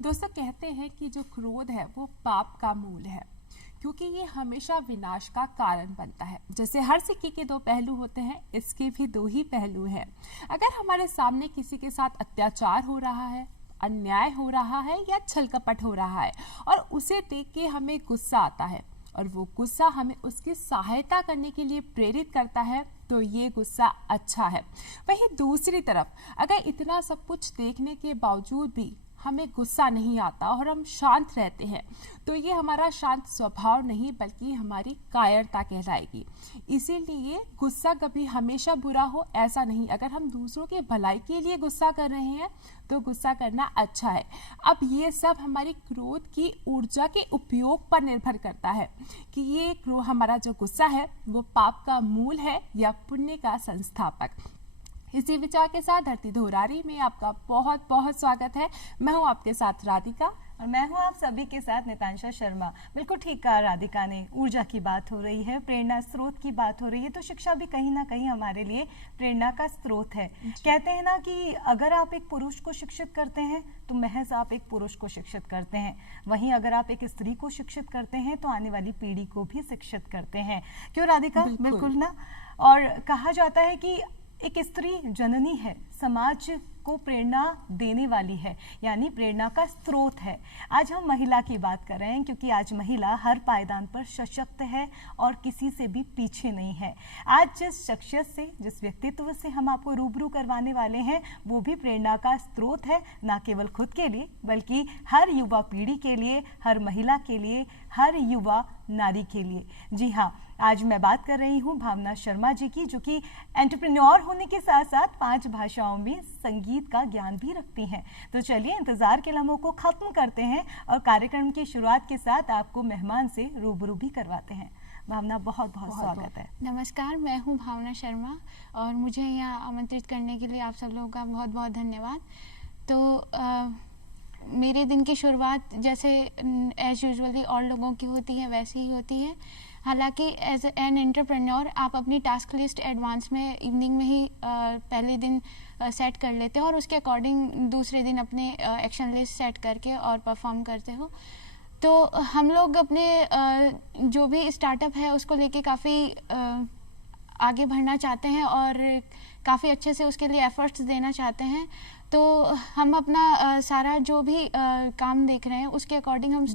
दोस्तों कहते हैं कि जो क्रोध है वो पाप का मूल है, क्योंकि ये हमेशा विनाश का कारण बनता है। जैसे हर सिक्के के दो पहलू होते हैं, इसके भी दो ही पहलू हैं। अगर हमारे सामने किसी के साथ अत्याचार हो रहा है, अन्याय हो रहा है या छल कपट हो रहा है और उसे देख के हमें गुस्सा आता है और वो गुस्सा हमें उसकी सहायता करने के लिए प्रेरित करता है, तो ये गुस्सा अच्छा है। वहीं दूसरी तरफ अगर इतना सब कुछ देखने के बावजूद भी हमें गुस्सा नहीं आता और हम शांत रहते हैं, तो ये हमारा शांत स्वभाव नहीं बल्कि हमारी कायरता कहलाएगी। इसीलिए गुस्सा कभी हमेशा बुरा हो ऐसा नहीं। अगर हम दूसरों के भलाई के लिए गुस्सा कर रहे हैं तो गुस्सा करना अच्छा है। अब ये सब हमारी क्रोध की ऊर्जा के उपयोग पर निर्भर करता है कि ये हमारा जो गुस्सा है वो पाप का मूल है या पुण्य का संस्थापक। इसी विचार के साथ धरती धोरारी में आपका बहुत बहुत स्वागत है। मैं हूं आपके साथ राधिका और मैं हूं आप सभी के साथ नितांशा शर्मा। बिल्कुल ठीक कहा राधिका ने, ऊर्जा की बात हो रही है, प्रेरणा स्रोत की बात हो रही है, तो शिक्षा भी कहीं ना कहीं हमारे लिए प्रेरणा का स्रोत है। कहते हैं ना कि अगर आप एक पुरुष को शिक्षित करते हैं तो महज आप एक पुरुष को शिक्षित करते हैं, वहीं अगर आप एक स्त्री को शिक्षित करते हैं तो आने वाली पीढ़ी को भी शिक्षित करते हैं। क्यों राधिका? बिल्कुल ना। और कहा जाता है कि एक स्त्री जननी है, समाज को प्रेरणा देने वाली है, यानी प्रेरणा का स्रोत है। आज हम महिला की बात कर रहे हैं क्योंकि आज महिला हर पायदान पर सशक्त है और किसी से भी पीछे नहीं है। आज जिस शख्सियत से, जिस व्यक्तित्व से हम आपको रूबरू करवाने वाले हैं वो भी प्रेरणा का स्रोत है, ना केवल खुद के लिए बल्कि हर युवा पीढ़ी के लिए, हर महिला के लिए, हर युवा नारी के लिए। जी हाँ, आज मैं बात कर रही हूँ भावना शर्मा जी की, जो कि एंटरप्रेन्योर होने के साथ साथ 5 भाषाओं में संगीत का ज्ञान भी रखती हैं। तो चलिए इंतजार के लम्हों को खत्म करते हैं और कार्यक्रम की शुरुआत के साथ आपको मेहमान से रूबरू भी करवाते हैं। भावना, बहुत बहुत स्वागत है। नमस्कार, मैं हूँ भावना शर्मा और मुझे यहाँ आमंत्रित करने के लिए आप सब लोगों का बहुत बहुत धन्यवाद। तो मेरे दिन की शुरुआत जैसे एज यूजुअली और लोगों की होती है वैसी ही होती है। हालांकि एज एन एंटरप्रेन्योर आप अपनी टास्क लिस्ट एडवांस में इवनिंग में ही पहले दिन सेट कर लेते हो और उसके अकॉर्डिंग दूसरे दिन अपने एक्शन लिस्ट सेट करके और परफॉर्म करते हो। तो हम लोग अपने जो भी स्टार्टअप है उसको लेके काफ़ी आगे बढ़ना चाहते हैं और काफ़ी अच्छे से उसके लिए एफर्ट्स देना चाहते हैं। तो हम अपना सारा जो भी काम देख रहे हैं उसके अकॉर्डिंग हम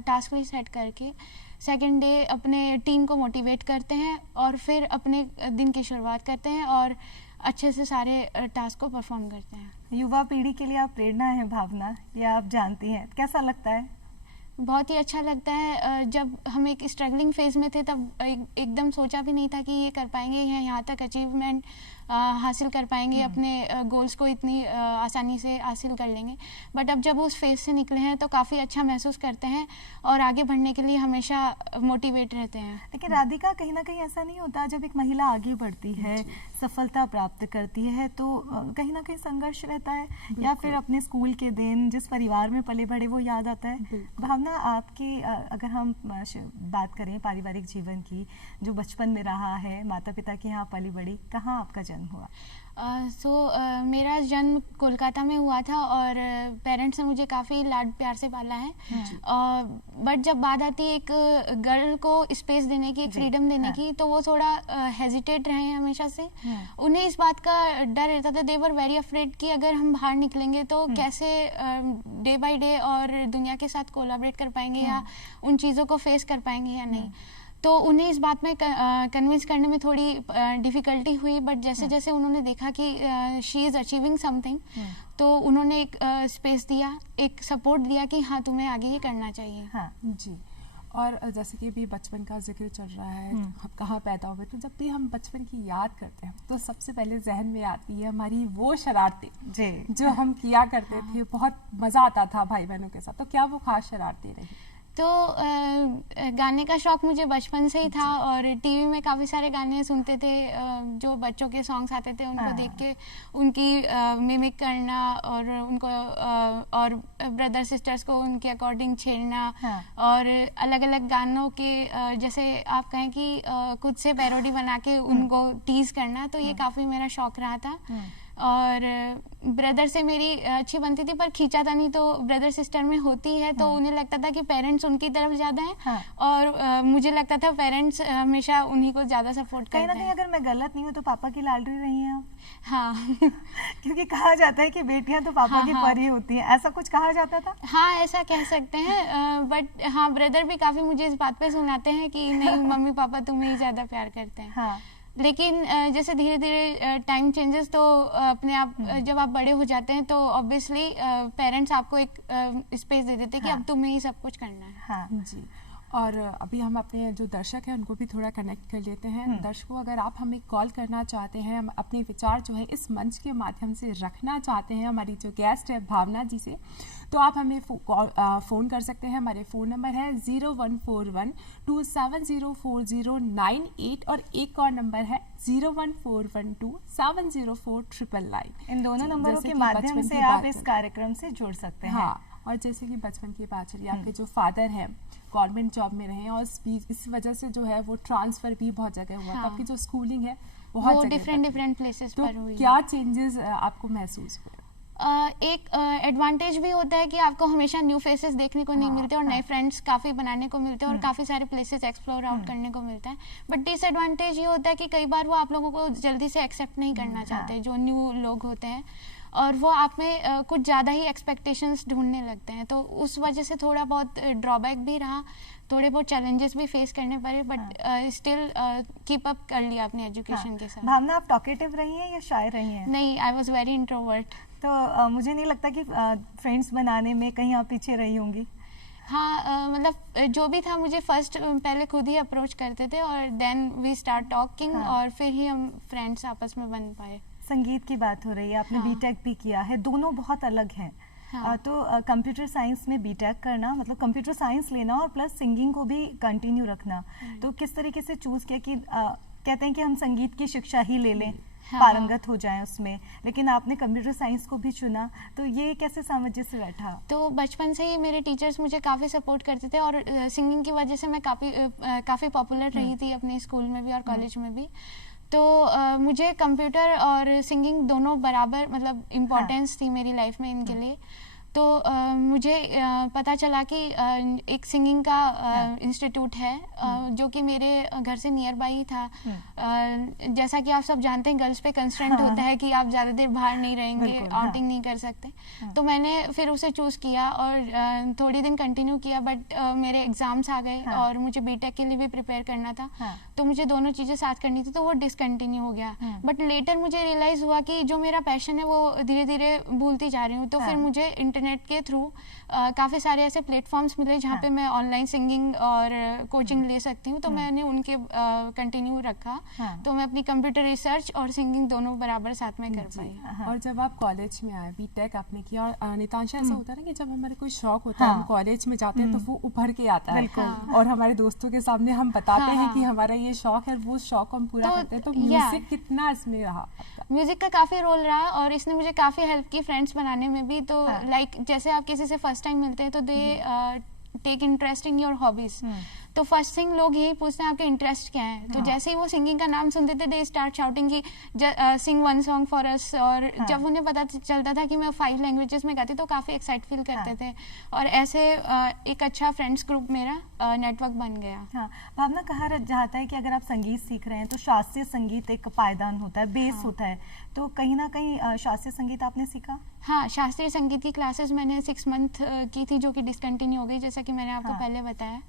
टास्क लिस्ट सेट करके सेकेंड डे अपने टीम को मोटिवेट करते हैं और फिर अपने दिन की शुरुआत करते हैं और अच्छे से सारे टास्क को परफॉर्म करते हैं। युवा पीढ़ी के लिए आप प्रेरणा है भावना, ये आप जानती हैं, कैसा लगता है? बहुत ही अच्छा लगता है। जब हम एक स्ट्रगलिंग फेज में थे तब एकदम सोचा भी नहीं था कि ये कर पाएंगे या यहाँ तक अचीवमेंट हासिल कर पाएंगे, अपने गोल्स को इतनी आसानी से हासिल कर लेंगे। बट अब जब उस फेज से निकले हैं तो काफ़ी अच्छा महसूस करते हैं और आगे बढ़ने के लिए हमेशा मोटिवेट रहते हैं। लेकिन राधिका, कहीं ना कहीं ऐसा नहीं होता जब एक महिला आगे बढ़ती है, सफलता प्राप्त करती है तो कहीं ना कहीं संघर्ष रहता है, या फिर अपने स्कूल के दिन, जिस परिवार में पले बड़े, वो याद आता है? भावना, आपके अगर हम बात करें पारिवारिक जीवन की, जो बचपन में रहा है, माता पिता के यहाँ पली बड़ी, कहाँ आपका जन्म हुआ? मेरा जन्म कोलकाता में हुआ था और पेरेंट्स ने मुझे काफ़ी लाड प्यार से पाला है। बट जब बात आती है एक गर्ल को स्पेस देने की, फ्रीडम देने की, तो वो थोड़ा हेजिटेट रहे हैं हमेशा से। उन्हें इस बात का डर रहता था, दे वर वेरी अफ्रेड कि अगर हम बाहर निकलेंगे तो कैसे डे बाय डे और दुनिया के साथ कोलैबोरेट कर पाएंगे या उन चीज़ों को फेस कर पाएंगे या नहीं। तो उन्हें इस बात में कन्विंस करने में थोड़ी डिफ़िकल्टी हुई। बट जैसे जैसे उन्होंने देखा कि शी इज़ अचीविंग समथिंग, तो उन्होंने एक स्पेस दिया, एक सपोर्ट दिया कि हाँ तुम्हें आगे ये करना चाहिए। हाँ जी। और जैसे कि अभी बचपन का जिक्र चल रहा है, हम कहाँ पैदा हुए, तो जब भी हम बचपन की याद करते हैं तो सबसे पहले जहन में आती है हमारी वो शरारतें जो हम किया करते थे। बहुत मज़ा आता था भाई बहनों के साथ। तो क्या वो खास शरारतें रही? तो गाने का शौक़ मुझे बचपन से ही था और टीवी में काफ़ी सारे गाने सुनते थे, जो बच्चों के सॉन्ग्स आते थे उनको देख के उनकी मिमिक करना और उनको और ब्रदर सिस्टर्स को उनके अकॉर्डिंग छेड़ना और अलग अलग गानों के जैसे आप कहें कि खुद से पैरोडी बना के उनको टीज़ करना। तो ये काफ़ी मेरा शौक़ रहा था। और ब्रदर से मेरी अच्छी बनती थी, पर खींचातानी तो ब्रदर सिस्टर में होती है, तो उन्हें लगता था कि पेरेंट्स उनकी तरफ ज़्यादा हैं। हाँ। और मुझे लगता था पेरेंट्स हमेशा उन्हीं को ज़्यादा सपोर्ट कहीं ना करते कहीं हैं। अगर मैं गलत नहीं हूँ तो पापा की लाडली रही हैं आप? हाँ क्योंकि कहा जाता है कि बेटियां तो पापा हाँ, की हाँ। परी होती हैं, ऐसा कुछ कहा जाता था? हाँ, ऐसा कह सकते हैं, बट हाँ, ब्रदर भी काफ़ी मुझे इस बात पे सुनाते हैं कि नहीं मम्मी पापा तुम्हें ही ज़्यादा प्यार करते हैं। हाँ। लेकिन जैसे धीरे धीरे टाइम चेंजेस, तो अपने आप जब आप बड़े हो जाते हैं तो ऑब्वियसली पेरेंट्स आपको एक स्पेस दे देते हैं कि हाँ। अब तुम्हें ही सब कुछ करना है। हाँ। जी। और अभी हम अपने जो दर्शक हैं उनको भी थोड़ा कनेक्ट कर लेते हैं। दर्शकों, अगर आप हमें कॉल करना चाहते हैं, हम अपने विचार जो है इस मंच के माध्यम से रखना चाहते हैं हमारी जो गेस्ट है भावना जी से, तो आप हमें फ़ोन कर सकते हैं। हमारे फ़ोन नंबर है 0141270409 और एक और नंबर है 01412704999। इन दोनों नंबरों जैसे के कि माध्यम बचपन से की आप बात इस करें। कार्यक्रम से जुड़ सकते हैं। हाँ, और जैसे कि बचपन की बात चली, आपके जो फादर हैं गवर्नमेंट जॉब में रहे हैं और इस वजह से जो है वो ट्रांसफ़र भी बहुत जगह हुआ। हाँ। तो आपकी जो स्कूलिंग है बहुत वो जगह डिफरेंट पर हुई। डिफरेंट प्लेसेस तो पर हुई है। क्या चेंजेस आपको महसूस हुए? एक एडवांटेज भी होता है कि आपको हमेशा न्यू फेसेस देखने को नहीं हाँ, मिलते और नए फ्रेंड्स काफ़ी बनाने को मिलते हैं और काफ़ी सारे प्लेसेस एक्सप्लोर आउट करने को मिलता है। बट डिसएडवांटेज ये होता है कि कई बार वो आप लोगों को जल्दी से एक्सेप्ट नहीं करना चाहते, जो न्यू लोग होते हैं, और वो आप में कुछ ज़्यादा ही एक्सपेक्टेशंस ढूंढने लगते हैं। तो उस वजह से थोड़ा बहुत ड्रॉबैक भी रहा, थोड़े बहुत चैलेंजेस भी फेस करने पड़े, बट स्टिल कीप अप कर लिया अपनी एजुकेशन के साथ। भावना, आप टॉकेटिव रही हैं या शाय रही हैं? नहीं, आई वॉज वेरी इंट्रोवर्ट। तो मुझे नहीं लगता कि फ्रेंड्स बनाने में कहीं आप पीछे रही होंगी। हाँ, मतलब जो भी था मुझे फर्स्ट पहले खुद ही अप्रोच करते थे और देन वी स्टार्ट टॉकिंग, और फिर ही हम फ्रेंड्स आपस में बन पाए। संगीत की बात हो रही है, आपने हाँ। बीटेक भी किया है, दोनों बहुत अलग हैं। हाँ। तो कंप्यूटर साइंस में बीटेक करना मतलब कंप्यूटर साइंस लेना और प्लस सिंगिंग को भी कंटिन्यू रखना, तो किस तरीके से चूज किया कि कहते हैं कि हम संगीत की शिक्षा ही ले लें, हाँ। पारंगत हो जाएं उसमें, लेकिन आपने कंप्यूटर साइंस को भी चुना, तो ये कैसे सामंजस्य बैठा? तो बचपन से ही मेरे टीचर्स मुझे काफ़ी सपोर्ट करते थे और सिंगिंग की वजह से मैं काफ़ी पॉपुलर रही थी अपने स्कूल में भी और कॉलेज में भी। तो मुझे कंप्यूटर और सिंगिंग दोनों बराबर मतलब इम्पोर्टेंस थी मेरी लाइफ में इनके लिए। तो मुझे पता चला कि एक सिंगिंग का इंस्टीट्यूट है जो कि मेरे घर से नियर बाई ही था। जैसा कि आप सब जानते हैं, गर्ल्स पे कंस्ट्रेंट होता है कि आप ज़्यादा देर बाहर नहीं रहेंगे, आउटिंग नहीं कर सकते। तो मैंने फिर उसे चूज़ किया और थोड़ी दिन कंटिन्यू किया, बट मेरे एग्ज़ाम्स आ गए और मुझे बीटेक के लिए भी प्रिपेयर करना था, तो मुझे दोनों चीज़ें साथ करनी थी, तो वो डिसकंटिन्यू हो गया। बट लेटर मुझे रियलाइज़ हुआ कि जो मेरा पैशन है वो धीरे धीरे भूलती जा रही हूँ। तो फिर मुझे इंटरनेट के थ्रू काफ़ी सारे ऐसे प्लेटफॉर्म्स मिले जहाँ पे मैं ऑनलाइन सिंगिंग और कोचिंग ले सकती हूँ, तो मैंने उनके कंटिन्यू रखा। तो मैं अपनी कंप्यूटर रिसर्च और सिंगिंग दोनों बराबर साथ में कर पाई। और जब आप कॉलेज में आए, बीटेक आपने किया, और नितांशा ऐसा होता है ना कि जब हमारे कोई शौक होता है, हम कॉलेज में जाते हैं तो वो उभर के आता है और हमारे दोस्तों के सामने हम बताते हैं कि हमारा ये शौक है, वो शौक हम पूरा करते हैं। तो म्यूजिक कितना इसमें रहा आपका? म्यूजिक का काफ़ी रोल रहा और इसने मुझे काफ़ी हेल्प की फ्रेंड्स बनाने में भी। तो लाइक जैसे आप किसी से फर्स्ट टाइम मिलते हैं तो they take interest in your hobbies. तो फर्स्ट थिंग लोग यही पूछते हैं आपके इंटरेस्ट क्या है। तो जैसे ही वो सिंगिंग का नाम सुनते थे, दे स्टार्ट शाउटिंग कि सिंग वन सॉन्ग फॉर अस। और जब उन्हें पता चलता था कि मैं 5 लैंग्वेजेस में गाती तो काफ़ी एक्साइट फील करते थे, और ऐसे एक अच्छा फ्रेंड्स ग्रुप मेरा नेटवर्क बन गया। हाँ, भावना, कहा जाता है कि अगर आप संगीत सीख रहे हैं तो शास्त्रीय संगीत एक पायदान होता है, बेस होता है, तो कहीं ना कहीं शास्त्रीय संगीत आपने सीखा? हाँ, शास्त्रीय संगीत की क्लासेस मैंने 6 मंथ की थी, जो कि डिसकंटिन्यू हो गई जैसा कि मैंने आपको पहले बताया।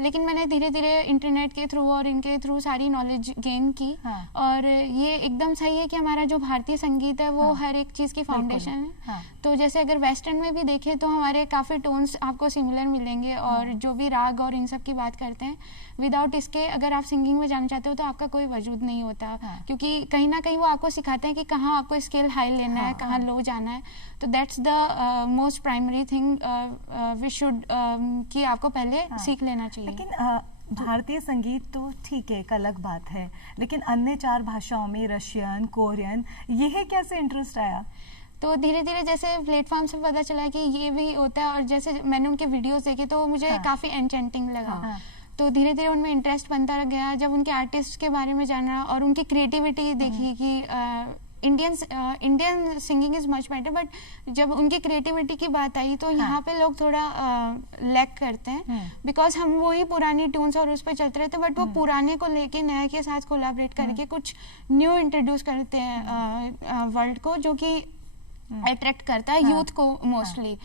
लेकिन मैंने धीरे धीरे इंटरनेट के थ्रू और इनके थ्रू सारी नॉलेज गेन की। और ये एकदम सही है कि हमारा जो भारतीय संगीत है वो हर एक चीज़ की फाउंडेशन है। तो जैसे अगर वेस्टर्न में भी देखें तो हमारे काफ़ी टोन्स आपको सिमिलर मिलेंगे, और जो भी राग और इन सब की बात करते हैं, विदाउट इसके अगर आप सिंगिंग में जाना चाहते हो तो आपका कोई वजूद नहीं होता। क्योंकि कहीं ना कहीं वो आपको सिखाते हैं कि कहाँ आपको स्केल हाई लेना है, कहाँ लो जाना है। तो that's the most primary thing we should कि आपको पहले सीख लेना चाहिए। लेकिन भारतीय संगीत तो ठीक है, एक अलग बात है, लेकिन अन्य 4 भाषाओं में रशियन, कोरियन, ये कैसे इंटरेस्ट आया? तो धीरे धीरे जैसे प्लेटफॉर्म से पता चला कि ये भी होता है, और जैसे मैंने उनके वीडियोस देखे तो मुझे काफ़ी एन्चेंटिंग लगा। तो धीरे धीरे उनमें इंटरेस्ट बनता गया। जब उनके आर्टिस्ट के बारे में जाना और उनकी क्रिएटिविटी देखी कि Indian singing is much better, but जब उनकी क्रिएटिविटी की बात आई तो यहाँ पे लोग थोड़ा लैक करते हैं, बिकॉज हम वही पुरानी ट्यून्स और उस पर चलते रहते हैं, बट वो पुराने को लेके नए के साथ कोलैबोरेट करके कुछ न्यू इंट्रोड्यूस करते हैं वर्ल्ड को, जो कि अट्रैक्ट करता है यूथ को मोस्टली।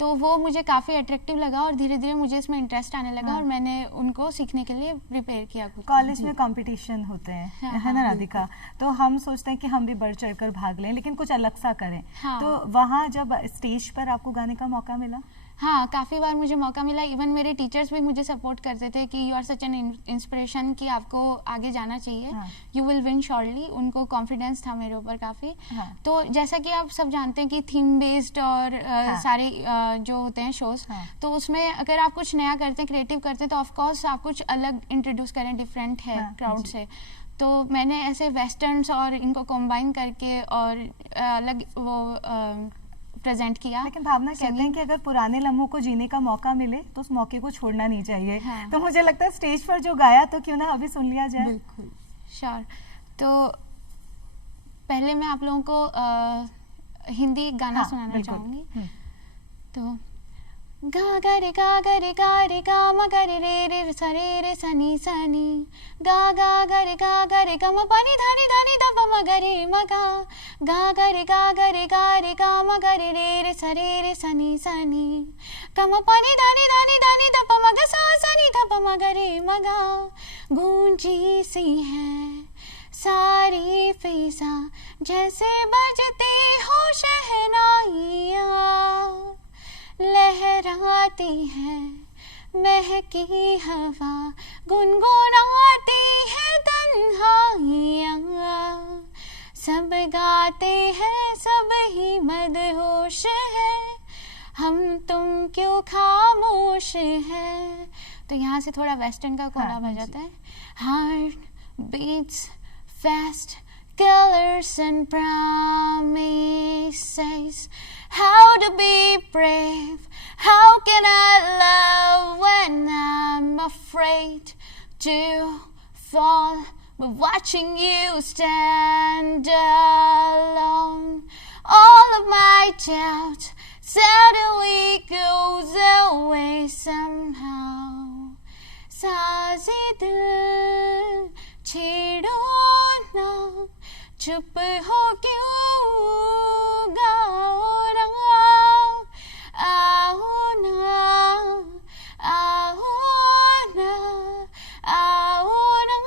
तो वो मुझे काफ़ी अट्रैक्टिव लगा और धीरे धीरे मुझे इसमें इंटरेस्ट आने लगा और मैंने उनको सीखने के लिए प्रिपेयर किया। कुछ कॉलेज में कंपटीशन होते हैं, है ना राधिका, तो हम सोचते हैं कि हम भी बढ़ चढ़कर भाग लें, लेकिन कुछ अलग सा करें। तो वहाँ जब स्टेज पर आपको गाने का मौका मिला? हाँ, काफ़ी बार मुझे मौका मिला। इवन मेरे टीचर्स भी मुझे सपोर्ट करते थे कि you are such an inspiration, कि आपको आगे जाना चाहिए, यू विल विन श्योरली। उनको कॉन्फिडेंस था मेरे ऊपर काफ़ी। तो जैसा कि आप सब जानते हैं कि थीम बेस्ड और सारे जो होते हैं शोज, तो उसमें अगर आप कुछ नया करते हैं, क्रिएटिव करते हैं, तो ऑफकोर्स आप कुछ अलग इंट्रोड्यूस करें, डिफरेंट है क्राउड से। तो मैंने ऐसे वेस्टर्न्स और इनको कंबाइन करके और अलग वो प्रेजेंट किया। लेकिन भावना कहते हैं कि अगर पुराने लम्हों को जीने का मौका मिले तो उस मौके को छोड़ना नहीं चाहिए। तो मुझे लगता है स्टेज पर जो गाया तो क्यों ना अभी सुन लिया जाए। बिल्कुल, श्योर। तो पहले मैं आप लोगों को हिंदी गाना सुनाना चाहूंगी। तो गा गा रे गा गा रे गा रे गा म गा रे रे सा रे सनी सनी, गा गा गा रे गा म पानी धानी धानी धा प म गा रे म गा गा रे गा गा म गा रे सा रे सनी सनी, गा म पानी धानी धानी धानी धा प म गा सा सनी धा प म गा रे म गा। गूंजी सी है सारी फिजा जैसे बजती हो शहनाइयाँ, लहराती है महकी हवा, गुनगुनाती है तन्हाइयाँ, सब गाते हैं सब ही मदहोश है, हम तुम क्यों खामोश है। तो यहाँ से थोड़ा वेस्टर्न का कोना बज जाता है। Heart beats fast, colors and promises, how to be brave, how can I love when I'm afraid to fall, but watching you stand alone, all of my doubt suddenly goes away somehow, साज़े दिल छेड़ो ना, चुप हो क्यों, गाओ ना, आओ ना, आओ ना, आओ ना,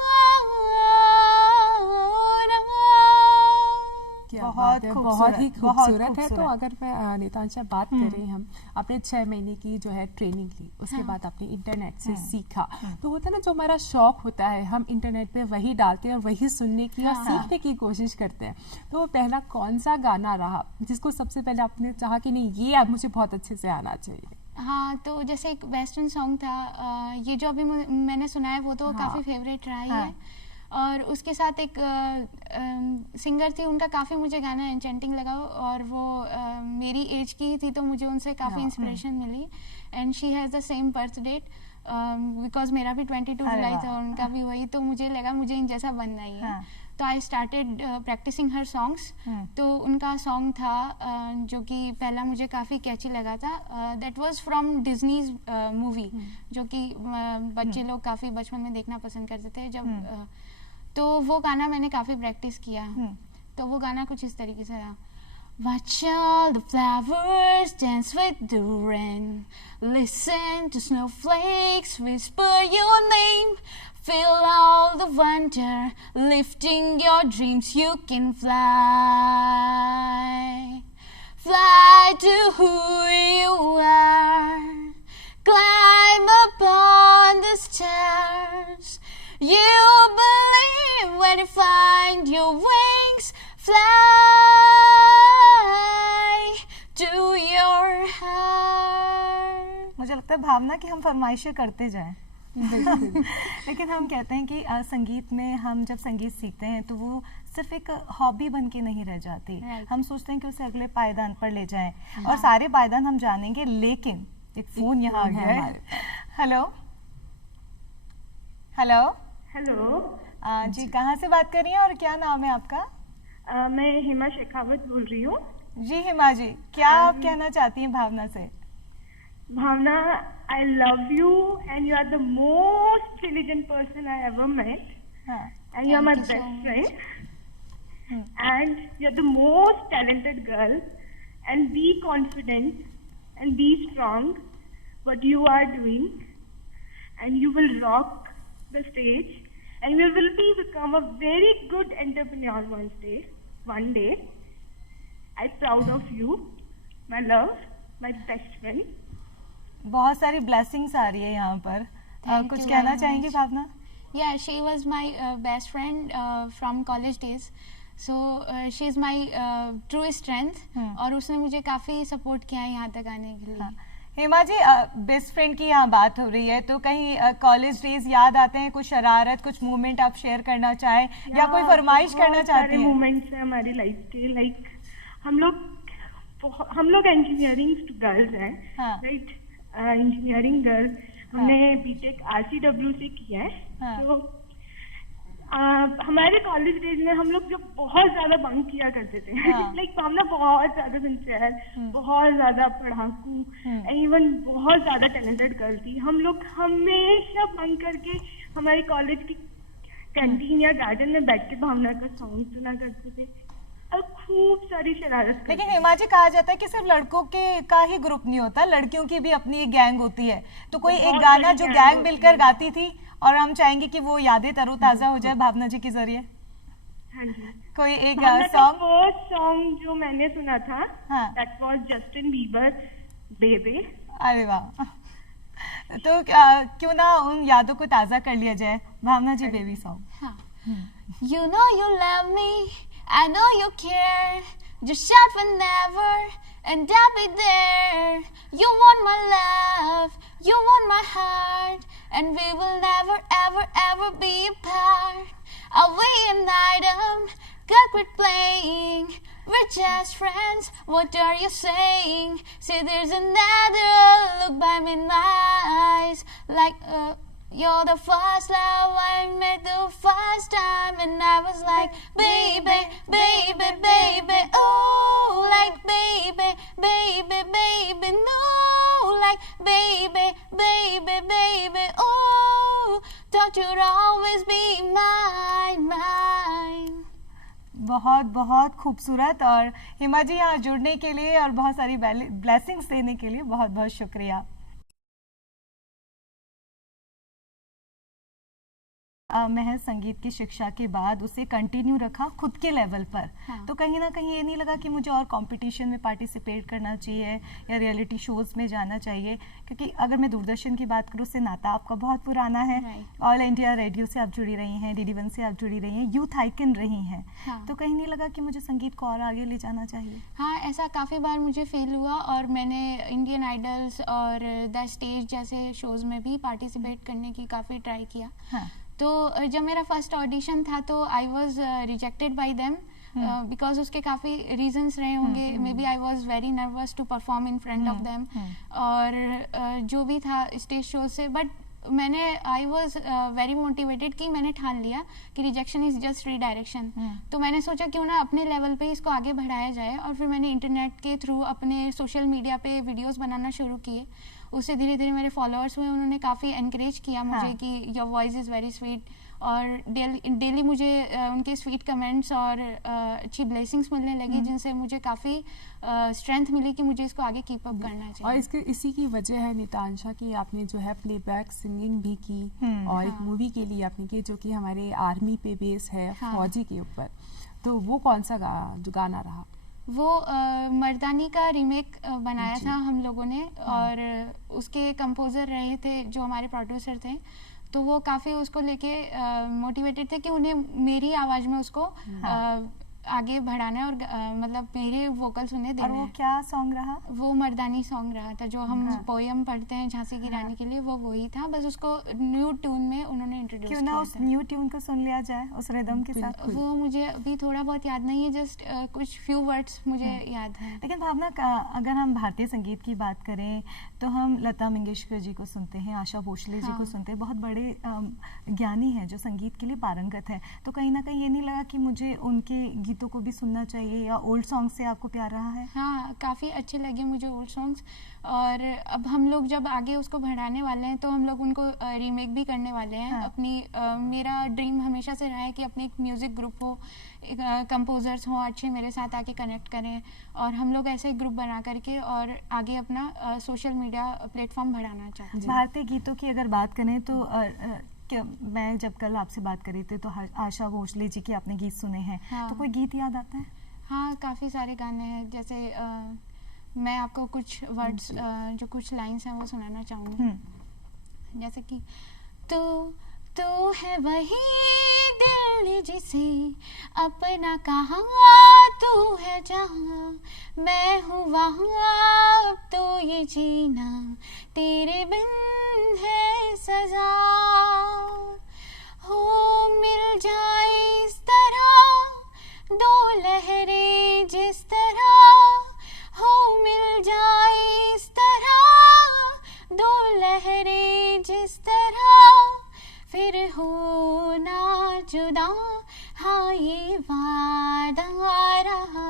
क्या बात है, बहुत ही खूबसूरत है। तो अगर मैं नितांशा बात करें, हम आपने 6 महीने की जो है ट्रेनिंग ली, उसके बाद आपने इंटरनेट से सीखा। तो होता है ना, जो हमारा शौक होता है हम इंटरनेट पे वही डालते हैं, वही सुनने की और सीखने की कोशिश करते हैं। तो वो पहला कौन सा गाना रहा जिसको सबसे पहले आपने चाहा कि नहीं ये अब मुझे बहुत अच्छे से आना चाहिए? हाँ, तो जैसे एक वेस्टर्न सॉन्ग था, ये जो अभी मैंने सुना है वो तो काफ़ी फेवरेट रहा है। और उसके साथ एक सिंगर थी, उनका काफ़ी मुझे गाना एन्चेंटिंग लगा, और वो मेरी एज की ही थी, तो मुझे उनसे काफ़ी इंस्पिरेशन मिली। And she has the same birth date, because मेरा भी 22 जुलाई था और उनका भी वही, तो मुझे लगा मुझे इन जैसा बनना ही है। तो I started practicing her songs. तो उनका सॉन्ग था जो कि पहला मुझे काफ़ी कैची लगा था, दैट वाज फ्रॉम डिज्नीज मूवी, जो कि बच्चे लोग काफ़ी बचपन में देखना पसंद करते थे जब तो वो गाना मैंने काफ़ी प्रैक्टिस किया। तो वो गाना कुछ इस तरीके से था। Watch all the flowers dance with the rain, listen to snowflakes whisper your name, feel all the wonder, lifting your dreams, you can fly, fly to who you are, climb upon the stars, you believe when you find your wings, fly to your heart। मुझे लगता है भावना कि हम फरमाइशें करते जाएं। लेकिन हम कहते हैं कि संगीत में हम जब संगीत सीखते हैं तो वो सिर्फ एक हॉबी बन के नहीं रह जाती। हम सोचते हैं कि उसे अगले पायदान पर ले जाएं, और सारे पायदान हम जानेंगे, लेकिन एक फोन यहाँ आ गया है। हेलो हेलो हेलो जी, कहाँ से बात कर रही हैं और क्या नाम है आपका? मैं हेमा शेखावत बोल रही हूँ। जी हेमा जी, क्या आप कहना चाहती हैं भावना से? भावना, I love you and you are the most intelligent person I ever met. हाँ, And you are my Thank you so best much. friend. And you're the most talented girl. And be confident and be strong. What you are doing, and you will rock the stage. And you will become a very good entrepreneur one day. I'm proud of you, my love, my best friend. बहुत सारी blessings आ रही है यहाँ पर। Thank कुछ you कहना very चाहेंगी much. Bhavna? Yeah, she was my best friend from college days. So she is my true strength. और उसने मुझे काफ़ी सपोर्ट किया है यहाँ तक आने के लिए। हाँ। हेमा जी, बेस्ट फ्रेंड की यहाँ बात हो रही है, तो कहीं कॉलेज डेज याद आते हैं? कुछ शरारत, कुछ मोमेंट आप शेयर करना चाहें या कोई फरमाइश करना चाहती हैं? मोमेंट्स है हमारी लाइफ के। लाइक हम लोग इंजीनियरिंग गर्ल्स हैं, हाँ। राइट? इंजीनियरिंग गर्ल हमने बीटेक आरसीडब्ल्यू से किया है। हाँ। तो हमारे कॉलेज डेज में हम लोग जब बहुत ज्यादा बंक किया करते थे, हाँ। लाइक हमने बहुत ज्यादा सिंसियर, बहुत ज्यादा पढ़ाकू, इवन बहुत ज्यादा टैलेंटेड गर्ल थी। हम लोग हमेशा बंक करके हमारे कॉलेज की कैंटीन या गार्डन में बैठ के भावना का सॉन्ग सुना करते थे और खूब सारी शरारत करते लेकिन थे। हेमा जी, कहा जाता है कि सिर्फ लड़कों के का ही ग्रुप नहीं होता, लड़कियों की भी अपनी एक गैंग होती है। तो कोई एक बहुत गाना बड़ी जो गैंग गैंग होती मिलकर है। गाती थी और हम चाहेंगे कि वो यादें तरोताजा हो जाए भावना जी के जरिए। हाँ जी। कोई एक भावना का सॉन्ग? फर्स्ट सॉन्ग जो मैंने सुना था, हाँ। That was Justin Bieber, baby. अरे वाह, तो क्यों ना उन यादों को ताजा कर लिया जाए। भावना जी, बेबी सॉन्ग। हाँ. You know you love me, I know you care. Just shout whenever, and I'll be there. You want my love, you want my heart, and we will never, ever, ever be apart. Away an item, God quit playing. We're just friends. What are you saying? Say there's another look by me in my eyes, like you're the first love I met the first time, and I was like, baby, baby, baby, oh, like baby, baby, baby, no, like baby, baby, baby, oh, thought you'd always be mine, mine. बहुत बहुत खूबसूरत। और हिमा जी, यहाँ जुड़ने के लिए और बहुत सारी ब्लेसिंग्स देने के लिए बहुत बहुत शुक्रिया। महज संगीत की शिक्षा के बाद उसे कंटिन्यू रखा खुद के लेवल पर। हाँ। तो कहीं ना कहीं ये नहीं लगा कि मुझे और कंपटीशन में पार्टिसिपेट करना चाहिए या रियलिटी शोज में जाना चाहिए? क्योंकि अगर मैं दूरदर्शन की बात करूँ, उससे नाता आपका बहुत पुराना है। Right. ऑल इंडिया रेडियो से आप जुड़ी रही हैं, DD1 से आप जुड़ी रही हैं, यूथ आइकन रही हैं। हाँ। तो कहीं नहीं लगा कि मुझे संगीत को और आगे ले जाना चाहिए? हाँ, ऐसा काफ़ी बार मुझे फील हुआ और मैंने इंडियन आइडल्स और द स्टेज जैसे शोज़ में भी पार्टिसिपेट करने की काफ़ी ट्राई किया। हाँ। तो जब मेरा फर्स्ट ऑडिशन था तो I was rejected by them because उसके काफ़ी रीजंस रहे होंगे। Maybe I was very nervous to perform in front of them, और जो भी था स्टेज शो से। बट मैंने आई वॉज वेरी मोटिवेटेड कि मैंने ठान लिया कि रिजेक्शन इज़ जस्ट रीडायरेक्शन। तो मैंने सोचा क्यों ना अपने लेवल पे इसको आगे बढ़ाया जाए, और फिर मैंने इंटरनेट के थ्रू अपने सोशल मीडिया पे वीडियोस बनाना शुरू किए। उससे धीरे धीरे मेरे फॉलोअर्स हुए, उन्होंने काफ़ी एनकरेज किया मुझे। हाँ। कि your voice is very sweet, और डेली मुझे उनके स्वीट कमेंट्स और अच्छी ब्लेसिंग्स मिलने लगी, जिनसे मुझे काफ़ी स्ट्रेंथ मिली कि मुझे इसको आगे कीप अप करना चाहिए। और इसी की वजह है नितांशा कि आपने जो है प्लेबैक सिंगिंग भी की और एक मूवी के लिए आपने की जो कि हमारे आर्मी पे बेस है, हाँ। फौजी के ऊपर। तो वो कौन सा जो गाना रहा? वो मर्दानी का रीमेक बनाया था हम लोगों ने, और उसके कंपोजर रहे थे जो हमारे प्रोड्यूसर थे। तो वो काफ़ी उसको लेके मोटिवेटेड थे कि उन्हें मेरी आवाज़ में उसको आगे बढ़ाना है, और मतलब मेरे वोकल्स उन्हें देने और वो हैं। क्या सॉन्ग रहा? वो मर्दानी सॉन्ग रहा था जो हम पोयम पढ़ते हैं झांसी की रानी के लिए, वो वही था। बस उसको न्यू ट्यून में उन्होंने इंट्रोड्यूस क्यों ना किया उस था। न्यू ट्यून को सुन लिया जाए उस रिदम के साथ। वो मुझे अभी थोड़ा बहुत याद नहीं है, जस्ट कुछ फ्यू वर्ड्स मुझे याद है। लेकिन भावना, अगर हम भारतीय संगीत की बात करें तो हम लता मंगेशकर जी को सुनते हैं, आशा भोसले जी को सुनते हैं, बहुत बड़े ज्ञानी हैं जो संगीत के लिए पारंगत है। तो कहीं ना कहीं ये नहीं लगा कि मुझे उनके गीतों गीतों को भी सुनना चाहिए या ओल्ड सॉन्ग से आपको प्यार रहा है? हाँ, काफ़ी अच्छे लगे मुझे ओल्ड सॉन्ग्स। और अब हम लोग जब आगे उसको बढ़ाने वाले हैं तो हम लोग उनको रीमेक भी करने वाले हैं। हाँ। मेरा ड्रीम हमेशा से रहा है कि अपने एक म्यूज़िक ग्रुप हो, कंपोजर्स हों अच्छे मेरे साथ आके कनेक्ट करें, और हम लोग ऐसे ग्रुप बना करके और आगे अपना सोशल मीडिया प्लेटफॉर्म बढ़ाना चाहते हैं। भारतीय गीतों की अगर बात करें तो मैं जब कल आपसे बात करी थी तो आशा भोसले जी के आपने गीत सुने हैं। हाँ। तो कोई गीत याद आता है? हाँ, काफ़ी सारे गाने हैं। जैसे मैं आपको कुछ वर्ड्स जो कुछ लाइंस हैं वो सुनाना चाहूँगी। जैसे कि तू है वही दिल जिसे अपना कहा, तू है जहाँ मैं हूँ वहाँ, अब तो ये जीना तेरे बिन है सजा। हो मिल जाए इस तरह दो लहरें जिस तरह, हो मिल जाए इस तरह दो लहरें जिस तरह, फिर हो ना जुदा, हाँ ये वादा रहा।